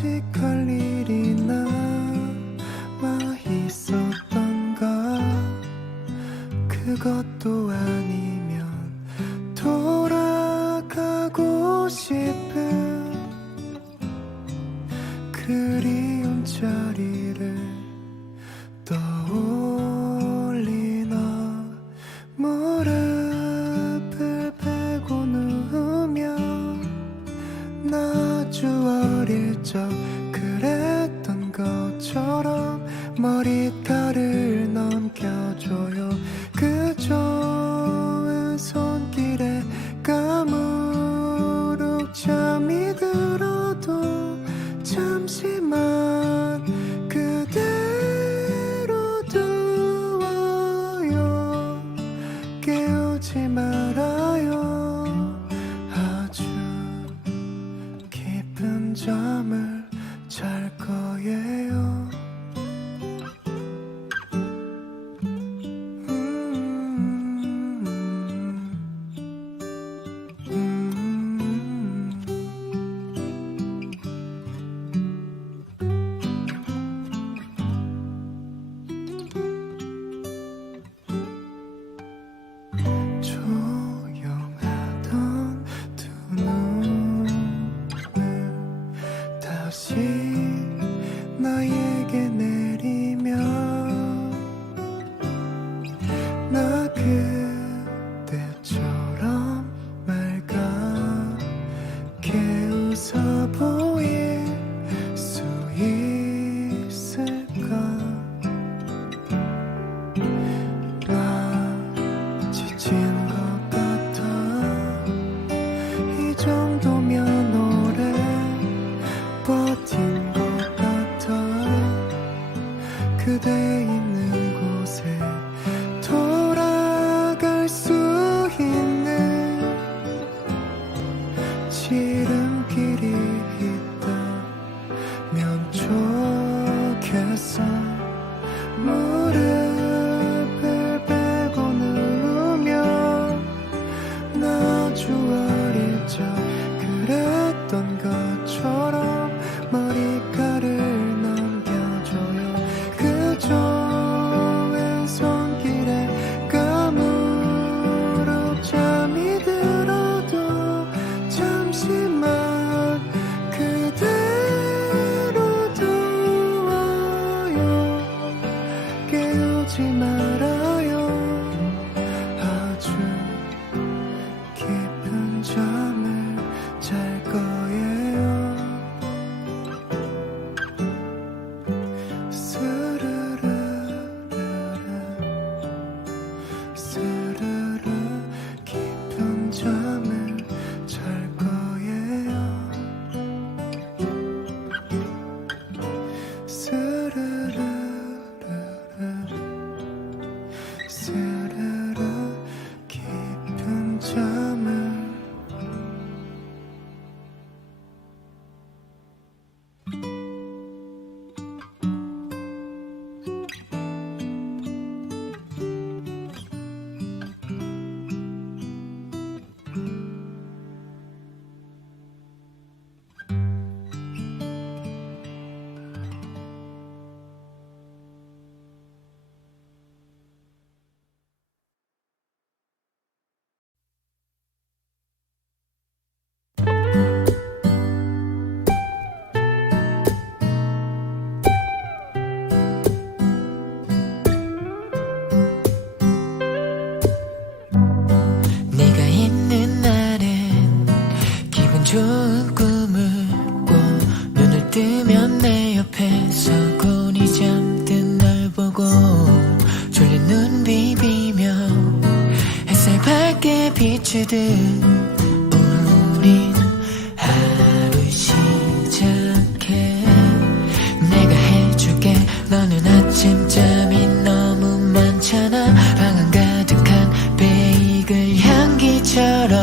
아직 할 일이 남아 있었던가. 그것도 아니면 돌아가고 싶은 그리운 자리를 떠올리나. 무릎을 베고 누우면 나 아주 어릴 적 그랬던 것처럼 머리카락을 넘겨줘요. 그 좋은 손길에 까무룩 잠이 들어도 잠시만 그대로 두어요. 깨우지 말아요. 아주 깊은 잠을 잘 거예요. 조용하던 두 눈을 다시 나에게 내리며 나 그때처럼 맑게 웃어 보일 수 있을까. 지친 것 같아. 이 정도면 오래 버틴 것 같아. 그대 있는 곳에 돌아갈 수 있는 지름길이 있다면 좋겠어. 무릎을 베고 누우면 나 아주 어릴 적 그랬던 것처럼 머리카락을 넘겨줘요. 그 좋은 손길에 까무룩 잠이 들어도 잠시만 그대로 두어요. 깨우지 말아요. 아주 깊은 잠을 잘 거예요. 스르르르르 스르르 깊은 잠을 잘 거예요. 스르르르르 스르르 깊은 잠을. 네가 있는 날엔 기분 좋은 꿈을 꿔. 눈을 뜨면 내 옆에서 곤히 잠든 널 보고 졸린 눈 비비며 햇살 밝게 비추듯 우린 하루 시작해. 내가 해줄게. 너는 아침잠이 너무 많잖아. 방 안 가득한 베이글 향기처럼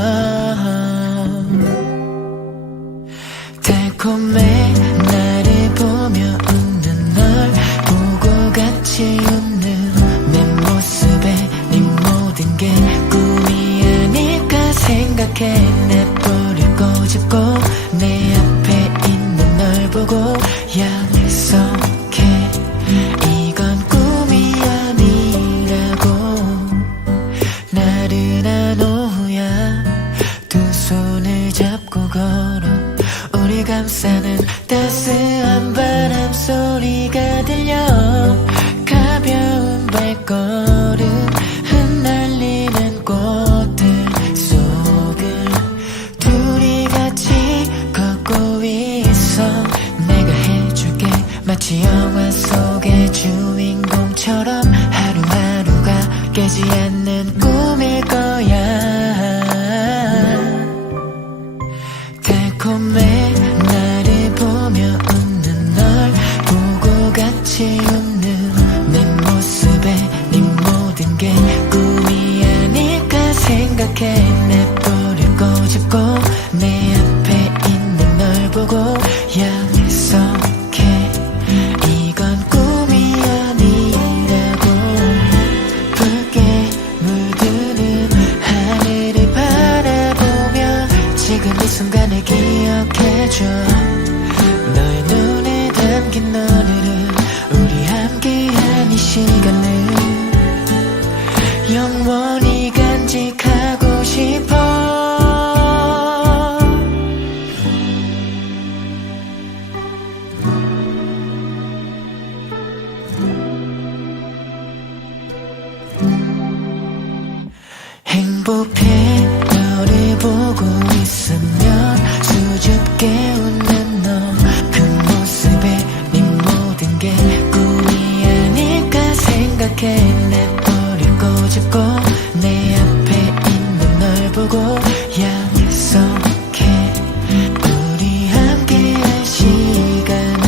달콤해. 나를 보며 웃는 널 보고 같이 웃는 내 모습에 네 모든 게 꿈이 아닐까 생각해. 내 볼을 꼬집고 내 앞에 있는 널 보고 따스한 바람 소리가 들려 가벼운 발걸음 흩날리는 꽃들 속을 둘이 같이 걷고 있어. 내가 해줄게 마치 영화 속의 주인공처럼 하루하루가 깨지 않는 꿈일 거야. 달콤해 나를 보며 웃는 널 보고 같이 웃는 내 모습에 네 모든 게 꿈이 아닐까 생각해. 내 볼을 꼬집고 내 앞에 있는 널 보고 약속해 이건 꿈이 아니라고. 붉게 물드는 하늘을 바라보며 지금 이 순간을 기억해줘. 너의 눈에 담긴 오늘은 우리 함께한 이 시간을 영원히 간직하고 싶어. 행복해 너를 보고 있으면 수줍게 웃는 너 그 모습에 네 모든 게 꿈이 아닐까 생각해. 내 볼을 꼬집고 내 앞에 있는 널 보고 약속해 우리 함께할 시간을.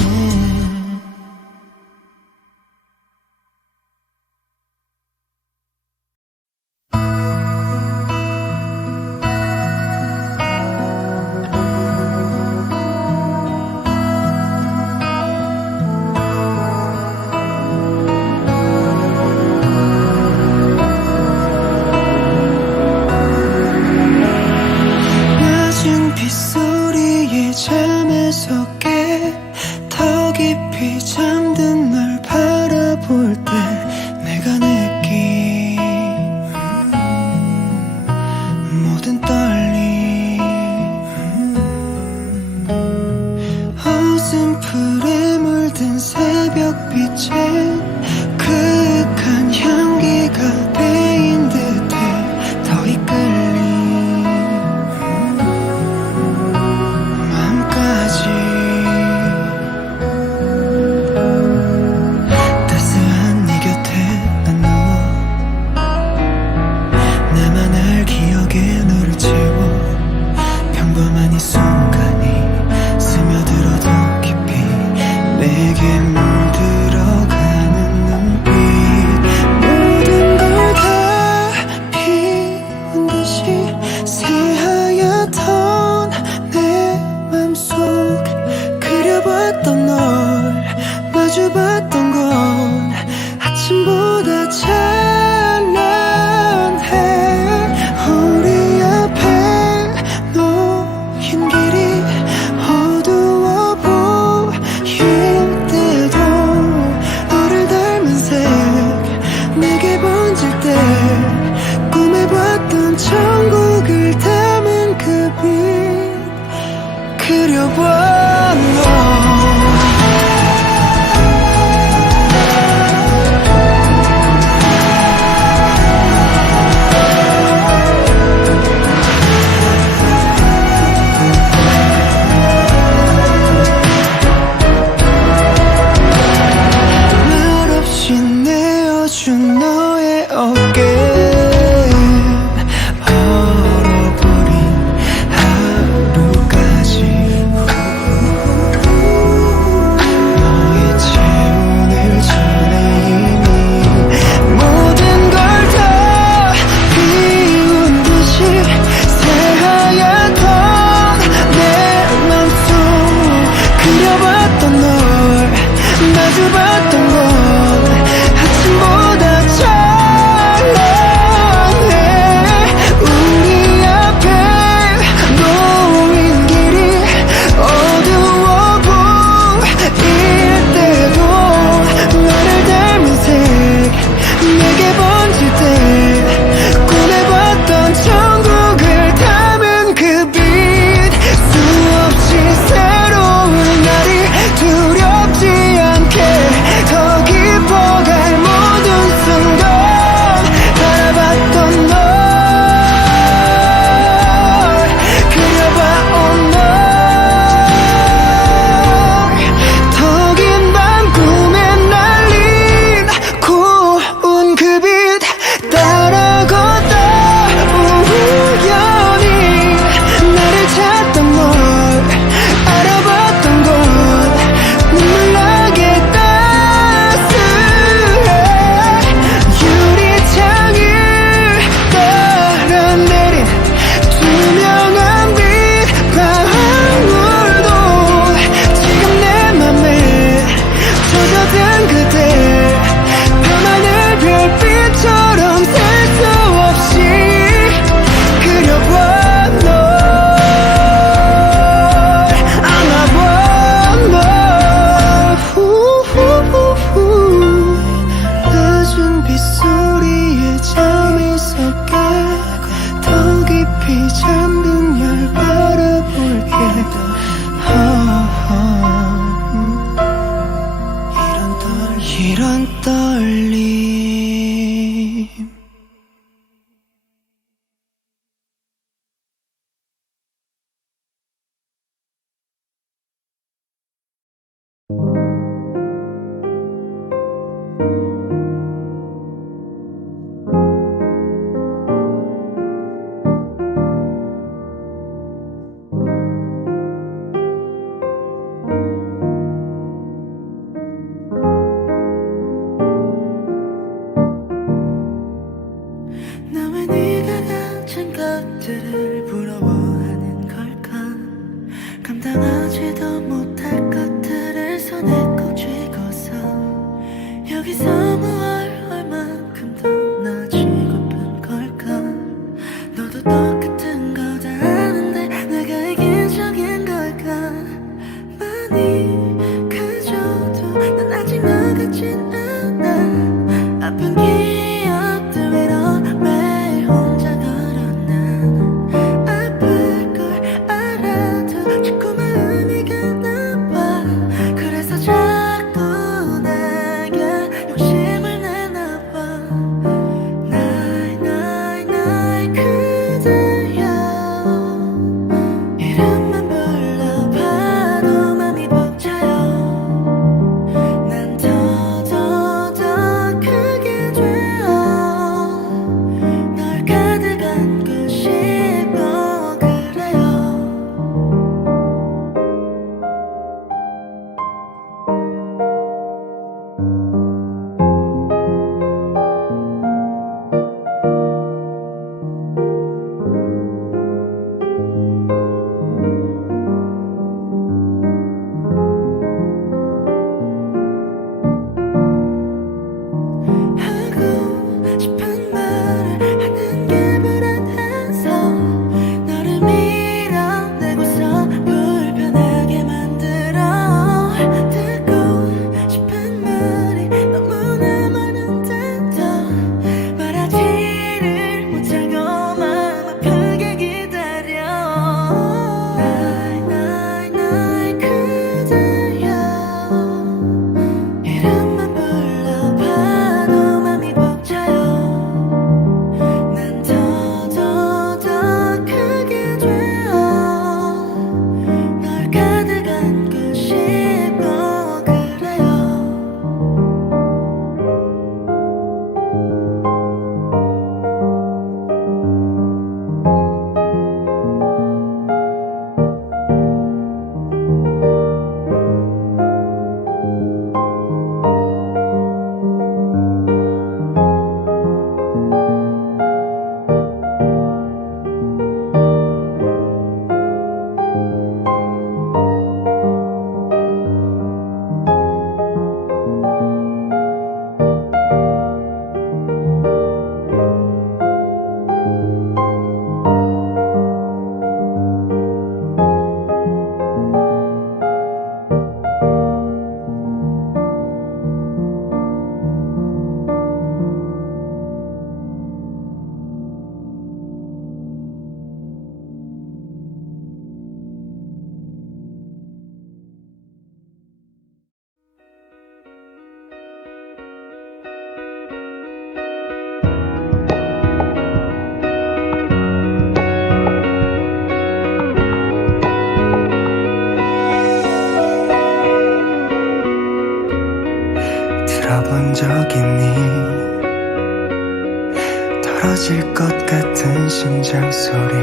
같은 심장 소리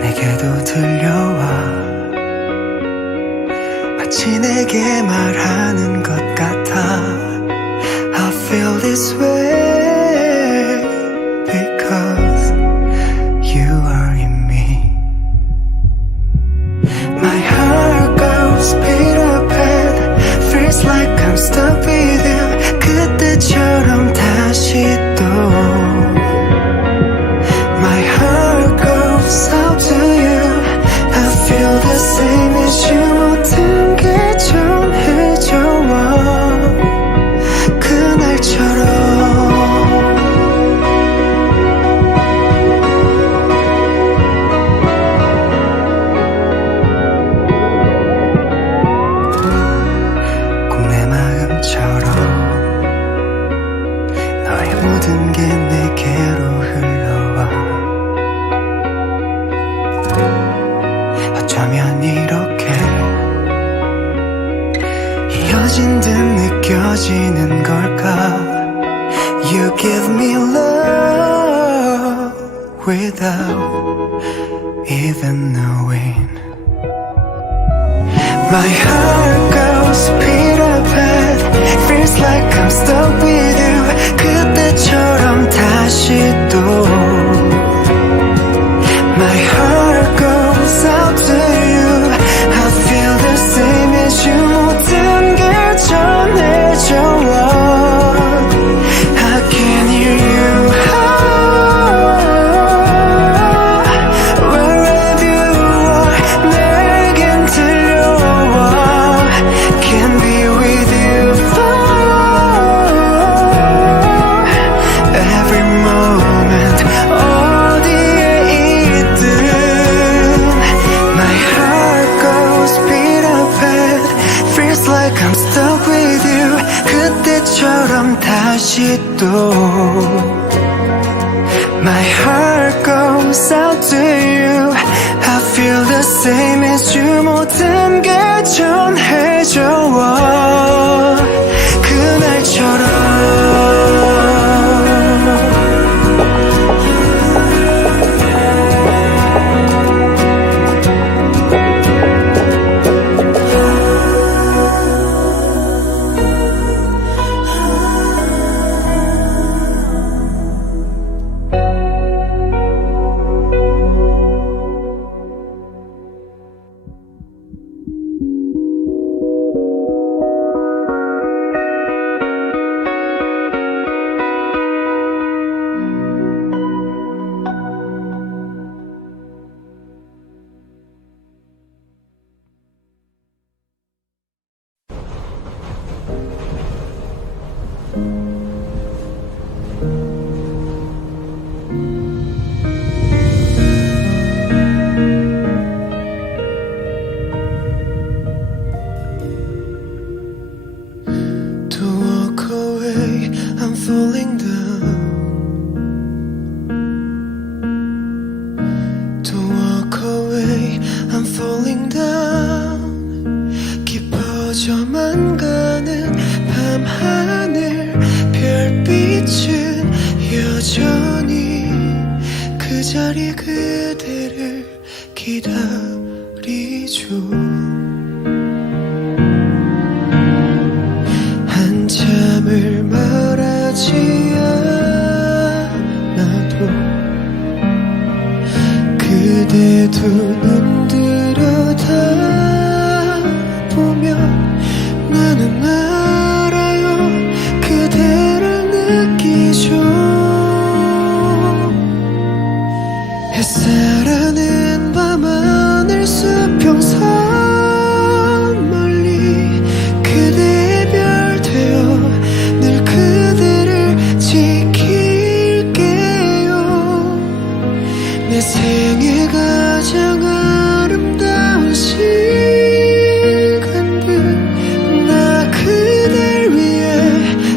내게도 들려와 마치 내게 말하는 것 같아 I feel this way because you are in me My heart goes beat up and feels like I'm stuck with you 그때처럼 다시 또 My heart goes out to you I feel the same as you 모든 게 전해져와 모든 게 내게로 흘러와 어쩌면 이렇게 이어진 듯 느껴지는 걸까 You give me love without even knowing My heart goes beat up and feels like I'm stuck with you 그때처럼 다시 또 My heart goes out to you I feel the same as you 모든 게 전해져와 I can hear you wherever you are 내겐 들려와 Can be with you every moment 어디에 있든 My heart goes beat up and feels like I'm stuck with you 그때처럼 다시 또 My heart goes out to you I feel the same as you 모든 게 전해져와 그날처럼 falling down Don't walk away I'm falling down 깊어져만 가는 밤하늘 별빛은 여전히 그 자리 그대를 기다리죠 한참을 말하지 않아도 그대 두 눈 들여다보면 나는 알아요 그대를 느끼죠 햇살하는 밤하늘 수평선 멀리 그대의 별 되어 늘 그대를 지킬게요 내 생애 가장 아름다운 시간들 나 그댈 위해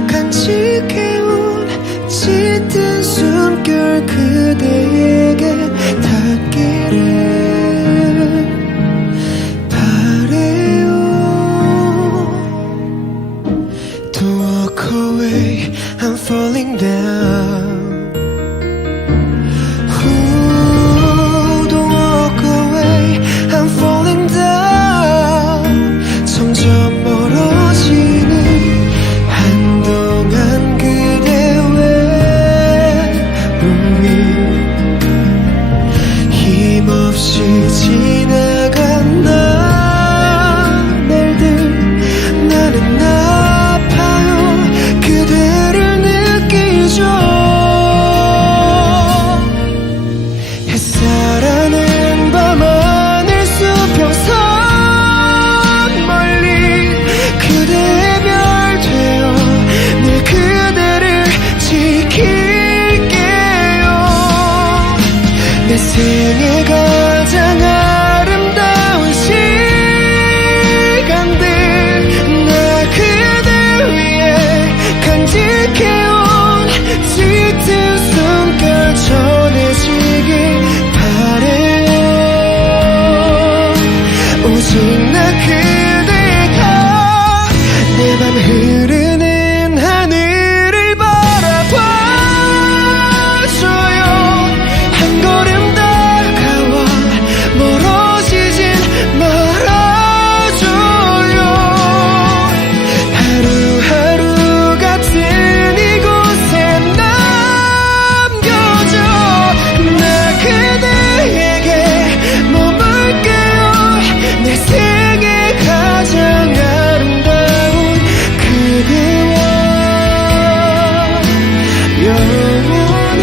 간직해온 짙은 숨결 그대에게 닿기를 바래요 Don't walk away I'm falling down Don't walk away, I'm falling down. 점점 멀어지는 한동안 그대 외로움이 힘없이 지나간 날들 나는 아파요. 그대를 느끼죠. 햇살하는 밤하늘 수평선 멀리 그대의 별 되어 늘 그대를 지킬게요. 내 생애 가장 아름다운 시간들 나 그대 위해 간직해온 짙은 숨결 전해지길 바래요. 오직 나 그대가 내 맘 흐르는 하늘을 바라봐줘요. 한 걸음 다가와 멀어지진 말아줘요. 하루하루 같은 이곳에 남겨줘. 나 그대에게 머물게요. 내 생애 가장 아름다운 그대와 영원히.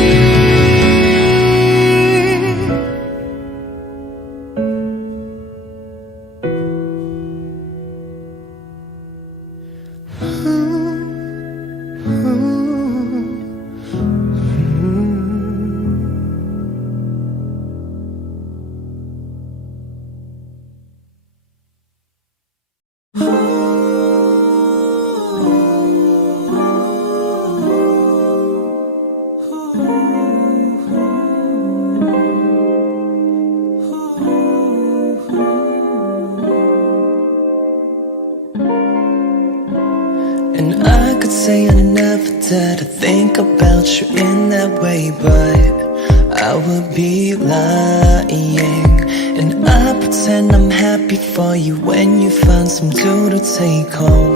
And I could say I never did to think about you in that way, but I would be lying. And I pretend I'm happy for you when you find some dude to take home,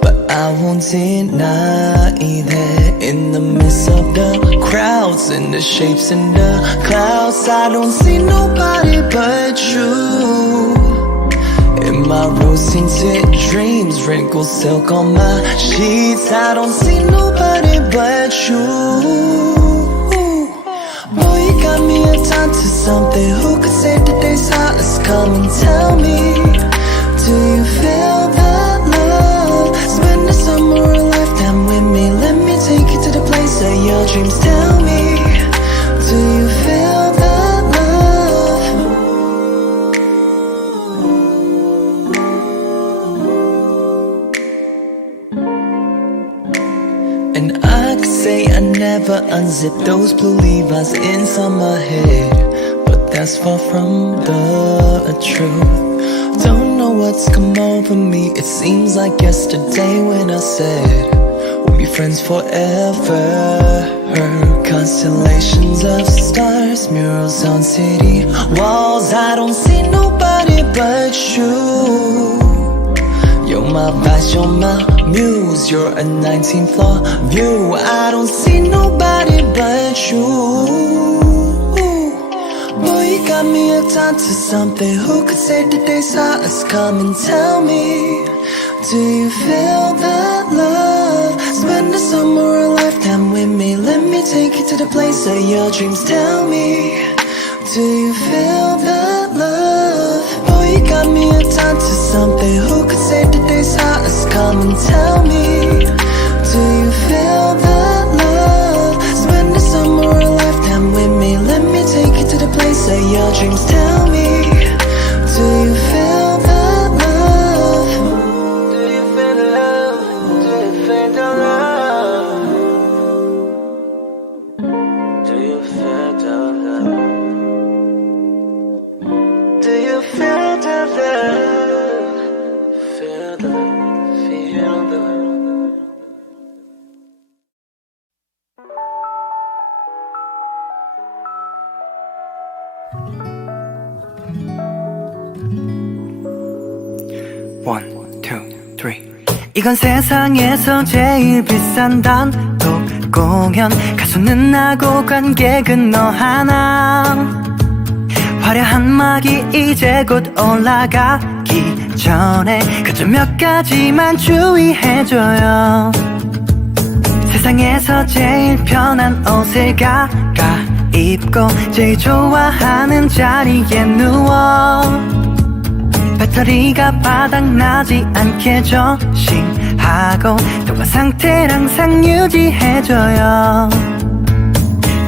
but I won't deny that in the midst of the crowds and the shapes and the clouds, I don't see nobody but you. In my rose-tinted dreams, wrinkled silk on my sheets, I don't see nobody but you. Boy, you got me attached to something. Who could say that day's hotness? Come and tell me, do you feel that love? Spend the summer or a lifetime with me. Let me take you to the place of your dreams. Tell me, do you feel that love? And I could say I never unzipped those blue Levi's inside my head, but that's far from the truth. Don't know what's come over me. It seems like yesterday when I said we'll be friends forever. Constellations of stars, murals on city walls, I don't see nobody but you. You're my vice, you're my muse, you're a 19th floor view. I don't see nobody but you. Boy, you got me attached to something. Who could say that day's hotness? Come and tell me, do you feel that love? Spend the summer or a lifetime with me. Let me take you to the place of your dreams. Tell me, do you feel that love? Boy, you got me attached to something. Who could say that day's hotness? Come and tell me, do you feel that love? Spend the summer or a lifetime with me. Let me take you to the place of your dreams. Tell me, do you feel that love? Do you feel the love? Do you feel the love? Do you feel the love? Do you feel the love? Feel the love, feel the love. 이건 세상에서 제일 비싼 단독 공연. 가수는 나고 관객은 너 하나. 화려한 막이 이제 곧 올라가기 전에 그저 몇 가지만 주의해줘요. 세상에서 제일 편한 옷을 갈아입고 제일 좋아하는 자리에 누워 배터리가 바닥나지 않게 조심하고 통화 상태를 항상 유지해줘요.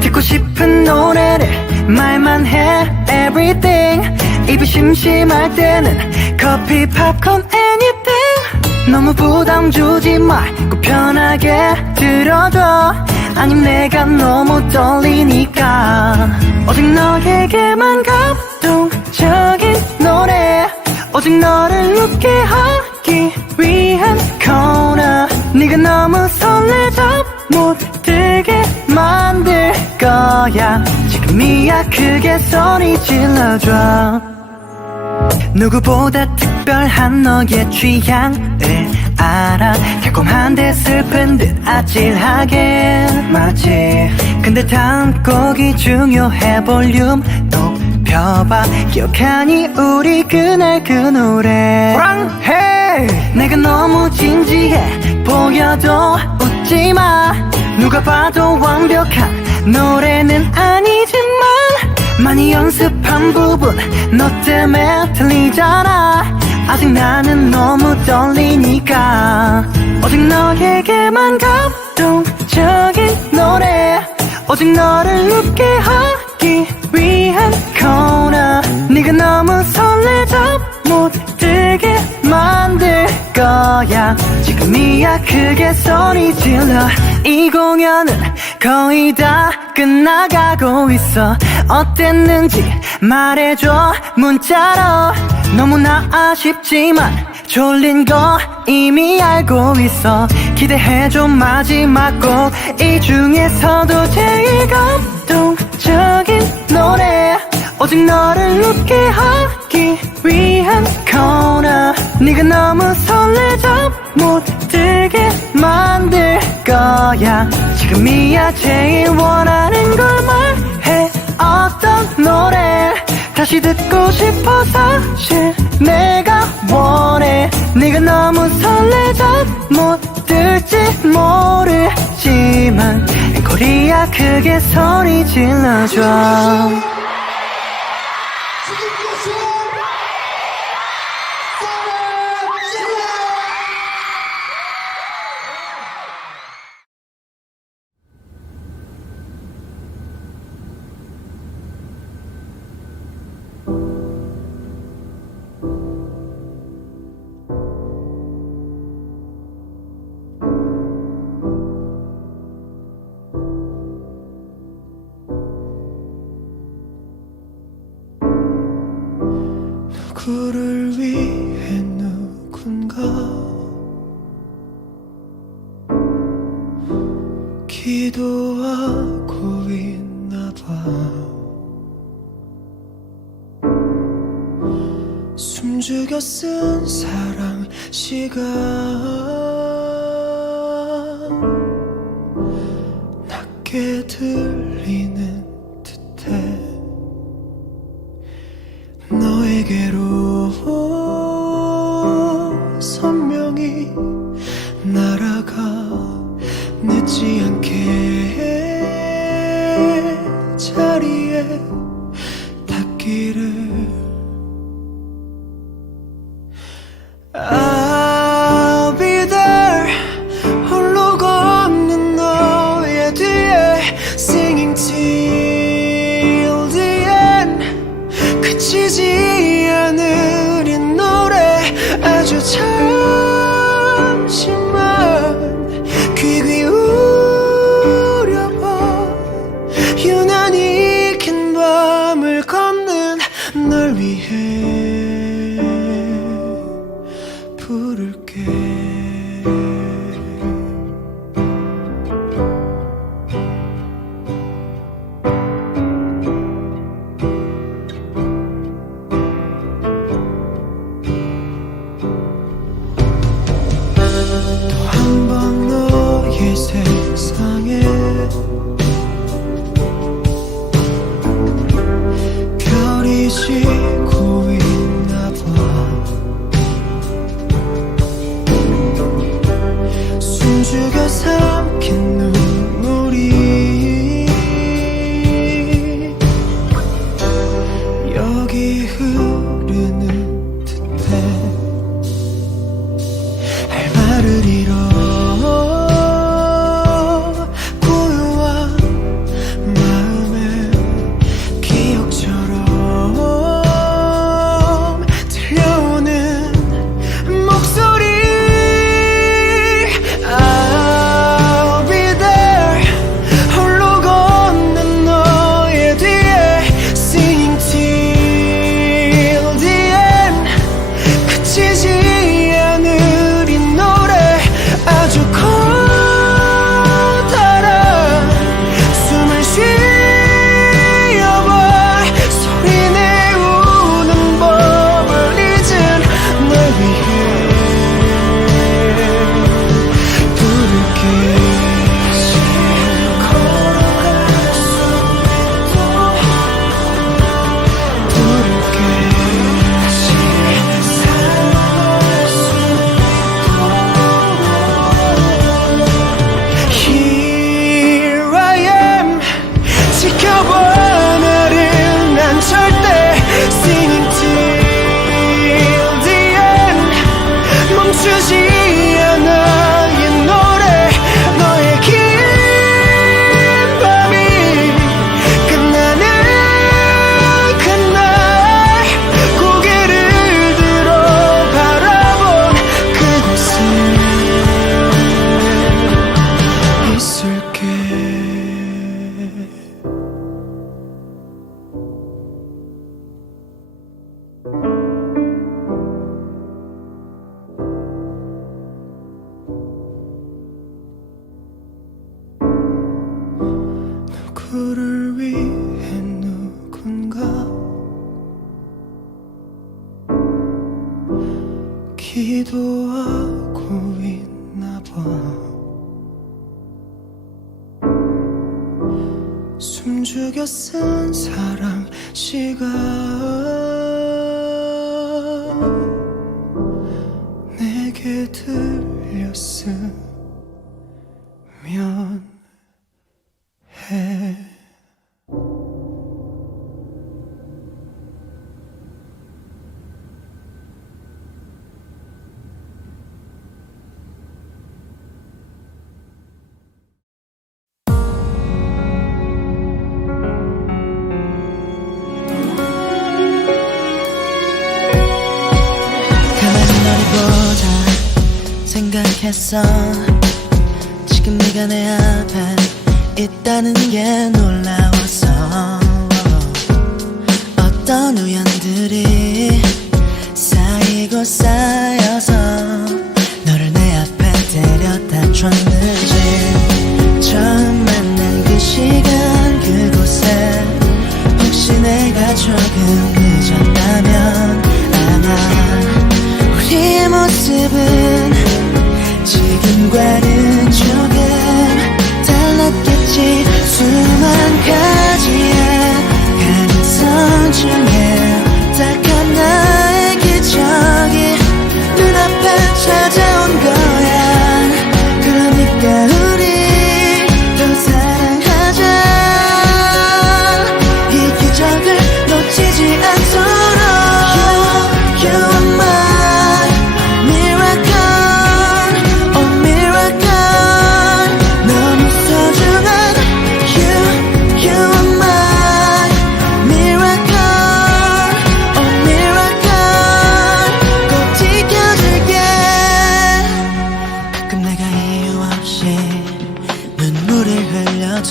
듣고 싶은 노래를 말만 해 everything. 입이 심심할 때는 커피 팝콘 anything. 너무 부담 주지 말고 편하게 들어줘. 아님 내가 너무 떨리니까 오직 너에게만 감동적인 노래. 오직 너를 웃게 하기 위한 코너. 네가 너무 설레져 못 들게 만들 거야. 지금이야 크게 소리 질러줘. 누구보다 특별한 너의 취향을 알아. 달콤한데 슬픈 듯 아찔하게 맞지. 근데 다음 곡이 중요해. 볼륨 높여봐. 기억하니 우리 그날 그 노래 사랑해. 내가 너무 진지해 보여도 웃지마. 누가 봐도 완벽한 노래는 아니지만 많이 연습한 부분 너 때문에 틀리잖아. 아직 나는 너무 떨리니까 오직 너에게만 감동적인 노래. 오직 너를 웃게 하기 위한 코너. 네가 너무 설레져 못 들게 만들 거야. 지금이야 크게 소리 질러. 이 공연은 거의 다 끝나가고 있어. 어땠는지 말해줘 문자로. 너무나 아쉽지만 졸린 거 이미 알고 있어. 기대해줘 마지막 곡. 이 중에서도 제일 감동적인 노래. 오직 너를 웃게 하기 위한 코너. 네가 너무 설레져 못 들게 만들 거야. 지금이야 제일 원하는 걸 말해. 어떤 노래 다시 듣고 싶어. 사실 내가 원해. 네가 너무 설레져 못 들지 모르지만 앵콜이야 크게 소리 질러줘. 누구를 위해 누군가 기도하고 있나봐. 숨죽여 쓴 사랑 시간 낮게 들리는 듯해. 너에게로 선명히 날아가 늦지 않게 자리에 닿기를. I'll be there. 홀로 걷는 너의 뒤에 Singing till the end. 그치지 않을 이 노래 아주 잠시만 귀 기울여봐. 유난히 긴 밤을 걷는 널 위해 부를게. 지고 있나 봐. 숨죽여 삼킨 눈물이 여기 흐르는 듯해. 할 말을 잃어 고요한 마음에 기억처럼 들려오는 목소리. I'll be there. 홀로 걷는 너의 뒤에 Singing till the end. 그치지 않을 이 노래 아주 커다란 숨을 쉬어봐. 소리 내우는 법을 잊은 널 위해 부를게. 걸어갈 수 있도록 부를게. 살아갈 수 있도록 Here I am. 지켜봐 나를. 난 절대 Singing till the end. 멈추지 않아 이 노래. 너의 긴 밤이 끝나는 그날 고개를 들어 바라본 그곳에 있을게. 누구를 위해 누군가 기도하고 있나 봐. 숨죽여 쓴 사랑 시가 내게 들렸으면 해. 가만히 너를 보자 생각했어. 지금 네가 내 앞에 있다는 게 놀라웠어. 어떤 우연들이 쌓이고 쌓여서 너를 내 앞에 데려다 줬는지. 처음 만난 그 시간 그곳에 혹시 내가 조금 늦었다면 아마 우리의 모습은 지금과는 조금 달랐겠지. 수만 가지의 가능성 중에 딱 하나의 기적이 눈앞에 찾아온 거야. 그러니까 우리 더 사랑하자. 이 기적을 놓치지 않도록. You are my miracle, oh miracle. 너무 소중한 You are my miracle, oh miracle. 꼭 지켜줄게. 가끔 내가 이유 없이 눈물을 흘려도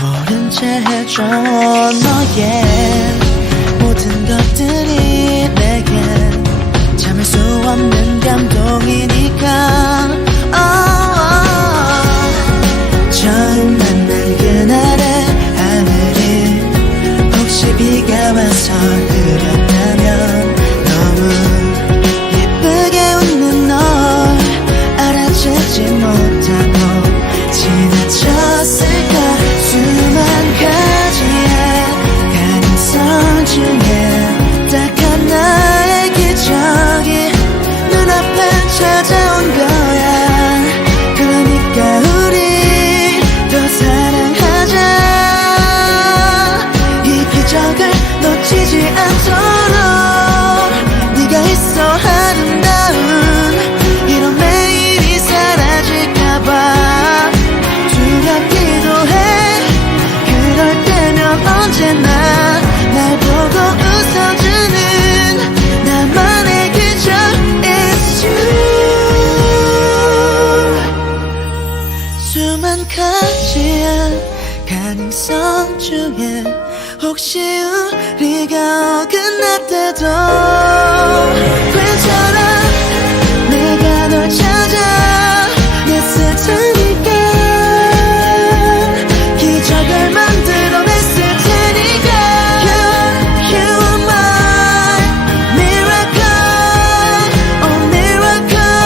모른 채 해줘. 너의 모든 것들이 내겐 참을 수 없는 감동이니까. 처음 만난 그날의 하늘이 혹시 비가 와서 흐렸다면 너무 예쁘게 웃는 널 알아채지 못하고 지나쳤을까. 수만 가지의 가능성 중에 감성 중에 혹시 우리가 어긋났대도 괜찮아 내가 널 찾아 내 스타니까 기적을 만들어냈을 테니까 You are my miracle Oh miracle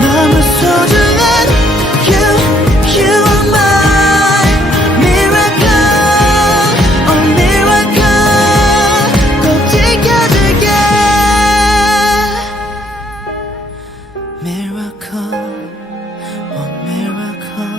너무 소중한 You are my miracle Oh miracle 꼭 지켜줄게 Miracle Oh miracle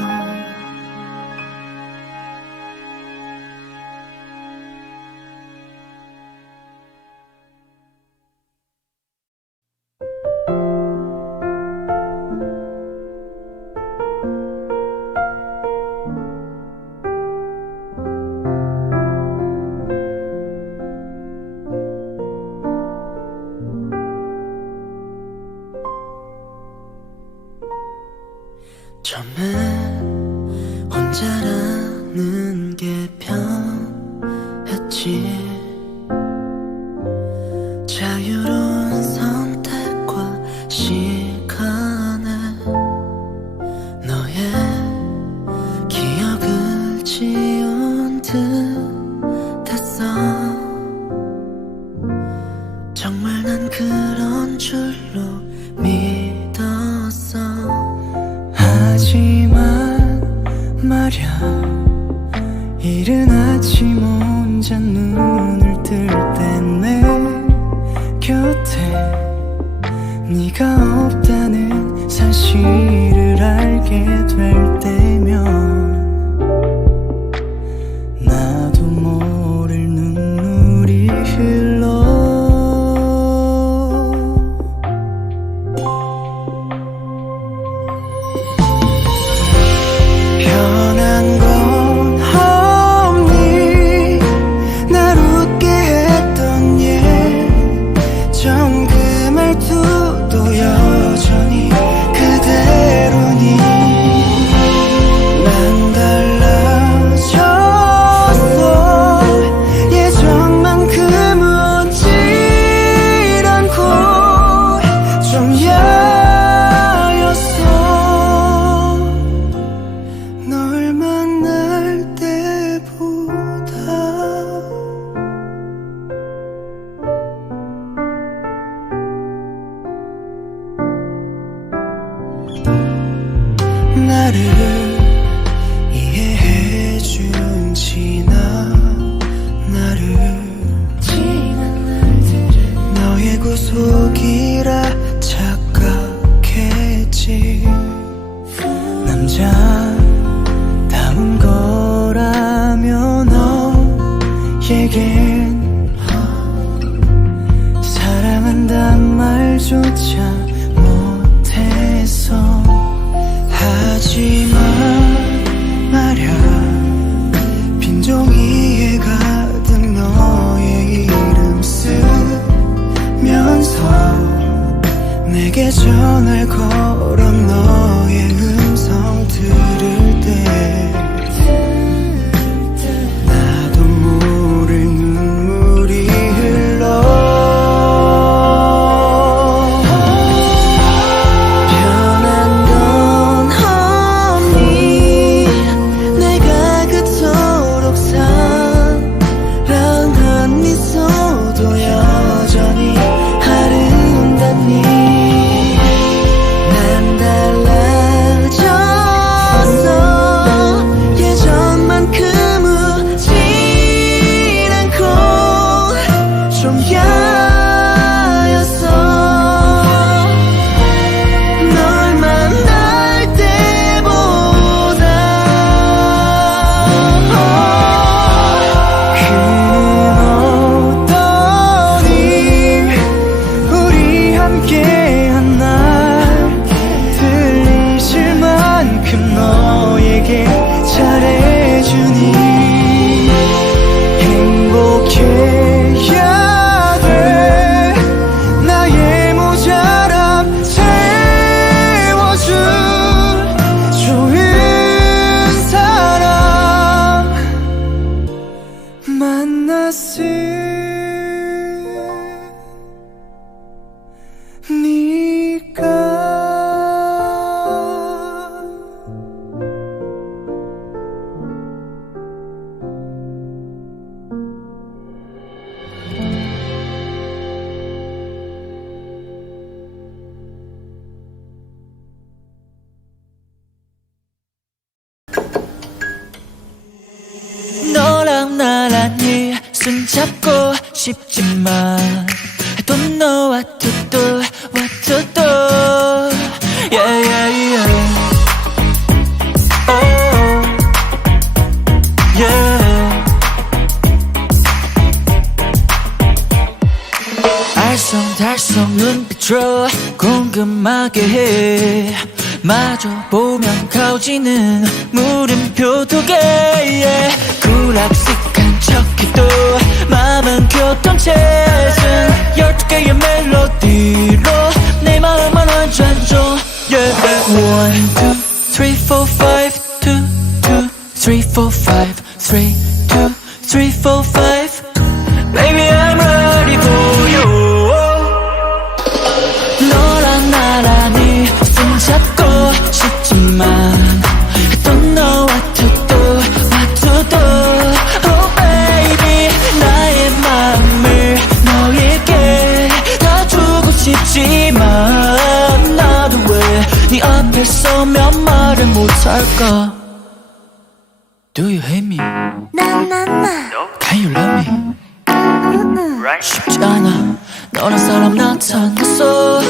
처음엔 혼자라는 게 편했지 자유로운 선택과 시간에 너의 기억을 지운 듯 했어 정말 난 그런 줄로 믿었어 하지만 말야 이른 아침 혼자 눈을 뜰 때 내 곁에 네가 없다는 사실을 알게 될 때면 나도 모를 눈물이 흘러 변한 건 없니 날 웃게 했던 예전 그 말투도 여전히 그대로니 난 손잡고 싶지만 I don't know what to do, what to do. Yeah, yeah, yeah. Oh, yeah. 알쏭달쏭 눈빛으로 궁금하게 해. 마주 보면 가오지는 물음표 두 개. yeah. 불합식한 척해도 마음은 교통체증 12개의 멜로디로 내 마음은 완전 좀 yeah. 1, 2, 3, 4, 5 2, 2, 3, 4, 5 3, 2, 3, 4, 5 Baby I'm ready for you. 너랑 나란히 손잡고 싶지만 I don't know what to do, what to do. Oh baby 나의 마음을 너에게 다 주고 싶지만 나도 왜 네 앞에 서면 말을 못할까. Do you hate me? 나나나 Can you love me? 쉽지 않아 너란 사람 나타났어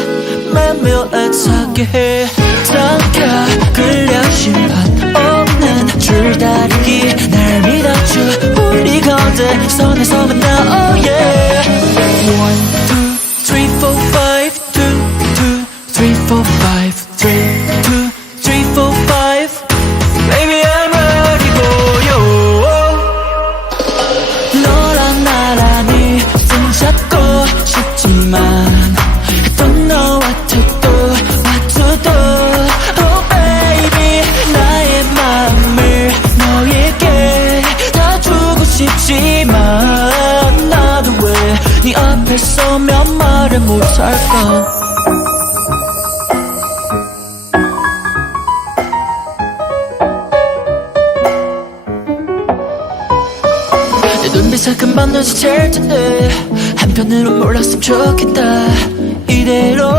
매일 애타게 해 장벽을 려 심판 없는 줄다리기 날 믿어줘 우리 건데 선에서 만나 oh yeah. 1, 2, 3, 4, 5 2, 2, 3, 4, 5 3, 2, 3, 4, 5 Baby I'm ready for you. 너랑 나란히 손잡고 싶지만 I don't know what to do, what to do. Oh baby 나의 마음을 너에게 다 주고 싶지만 나도 왜 네 앞에 서면 말을 못할까. 내 눈빛에 금방 눈치챌 텐데 한편으론 몰랐으면 좋겠다. 이대로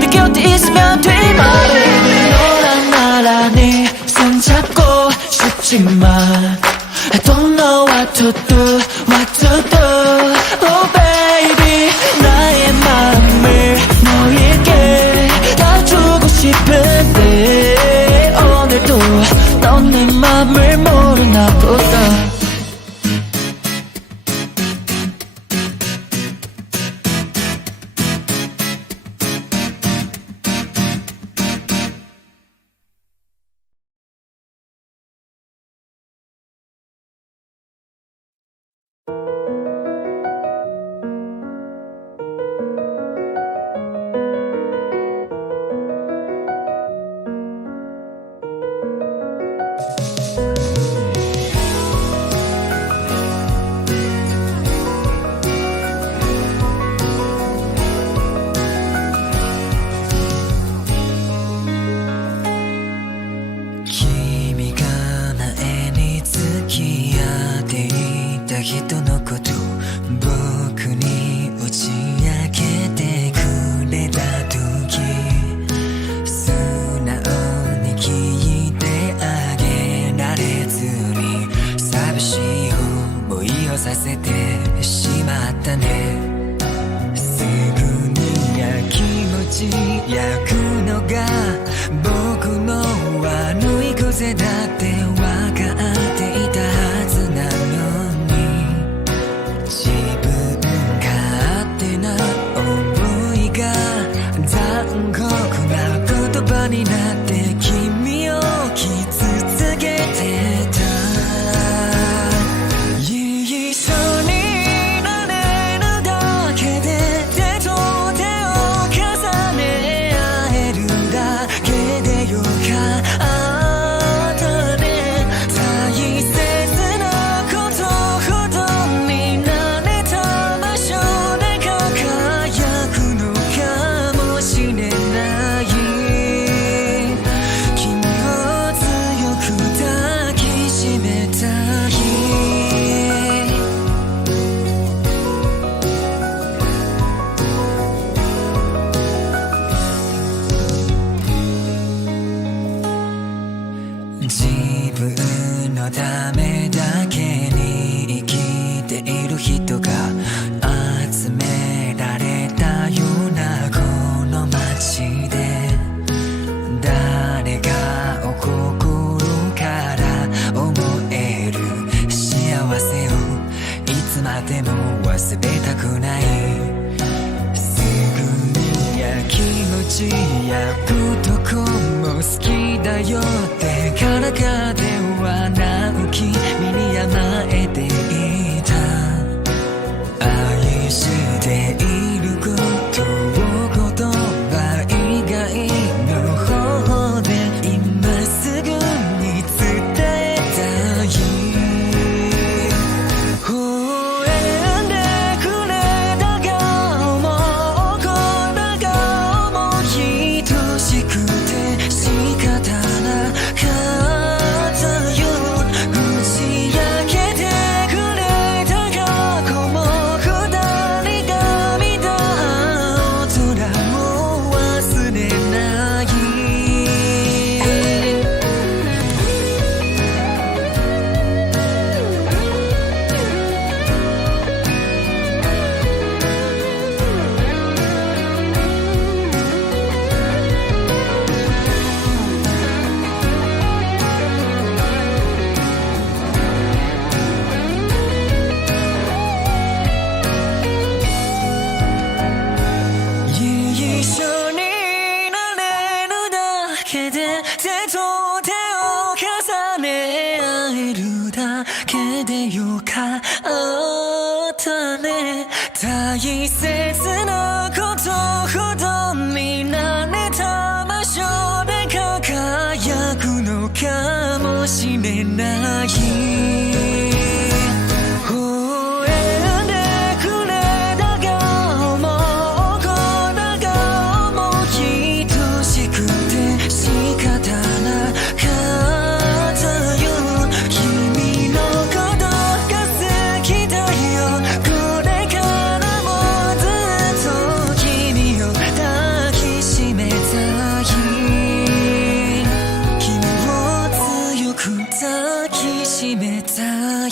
내 곁에 있으면 돼 my baby. 너랑 나란히 손잡고 싶지만 I don't know what to do, what to do. Oh baby 나의 마음을 너에게 다 주고 싶은데 오늘도 넌 내 맘을 모르나 보다. でも忘れたくないすぐにや気持ちやぶとこも好きだよってからかではなく君に甘えていた愛していることを言葉以外の方で今すぐに伝えたい微笑んでくれた顔もこんな顔も愛しくて仕方なかったよ打ち明けてくれた過去も二人が見た大人も忘れない一緒になれるだけで手と手を重ね合えるだけでよかったね大切なことほど見慣れた場所で輝くのかもしれない微笑んでくれた顔もこんな顔も愛しくて仕方なかったよ君のことが好きだよこれからもずっと君を抱きしめたい君を強く抱きしめたい